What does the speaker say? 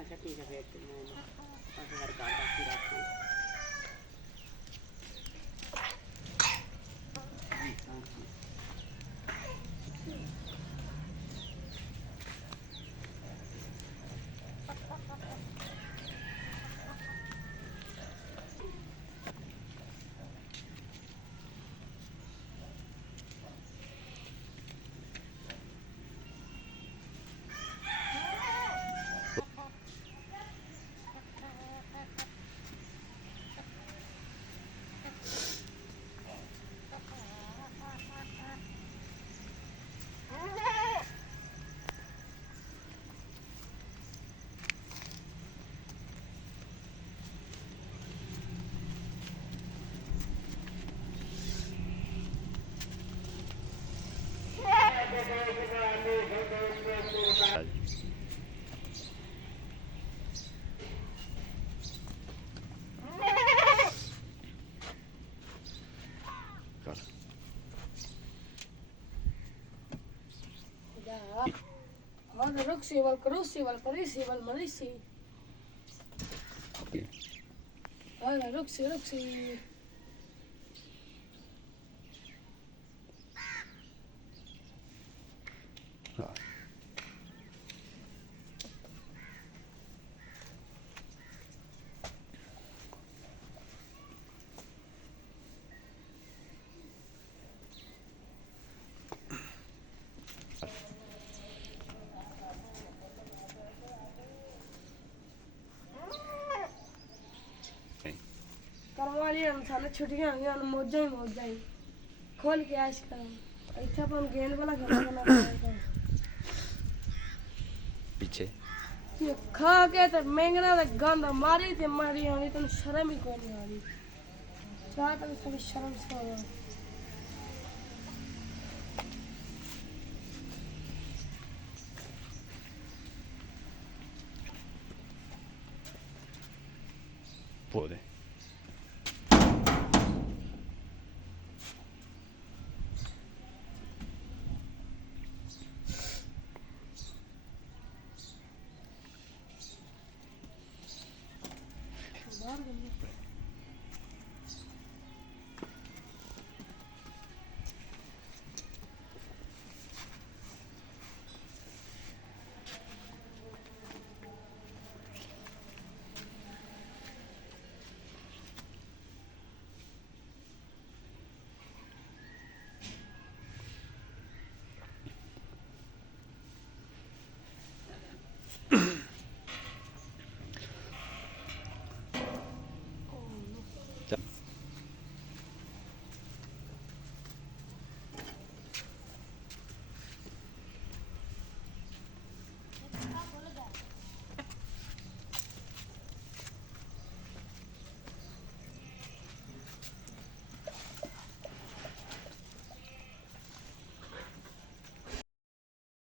ਅੱਛਾ ਠੀਕ ਹੈ ਫਿਰ ਤੇ ਮੈਂ ਪਾਸੇ ਵਾਰ ਗੱਲ ਬਾਕੀ ਰੱਖਾਂ هذا الركسي والكروسي والقريسي والمريسي. هذا ركسي ركسي. ਕਰਵਾਲੀਆਂ ਸਾਨੂੰ ਛੁੱਟੀਆਂ ਹੋਈਆਂ ਹਨ ਮੌਜਾਂ ਹੀ ਮੌਜਾਂ ਹੀ ਖੋਲ ਕੇ ਐਸ਼ ਕਰਾਂ ਇੱਥੇ ਆਪਾਂ ਨੂੰ ਗੇਂਦ ਵਾਲਾ ਖੇਡਣਾ ਪੈਂਦਾ ਪਿੱਛੇ ਖਾ ਕੇ ਤੇ ਮੈਂਗਣਾ ਦਾ ਗੰਦ ਮਾਰੀ ਤੇ ਮਾਰੀ ਆਣੀ ਤੈਨੂੰ ਸ਼ਰਮ ਹੀ ਕੋਈ ਨਹੀਂ ਆ ਰਹੀ ਚਾਹ ਤੈਨੂੰ ਥੋੜੀ ਸ਼ਰਮ ਸੋ puede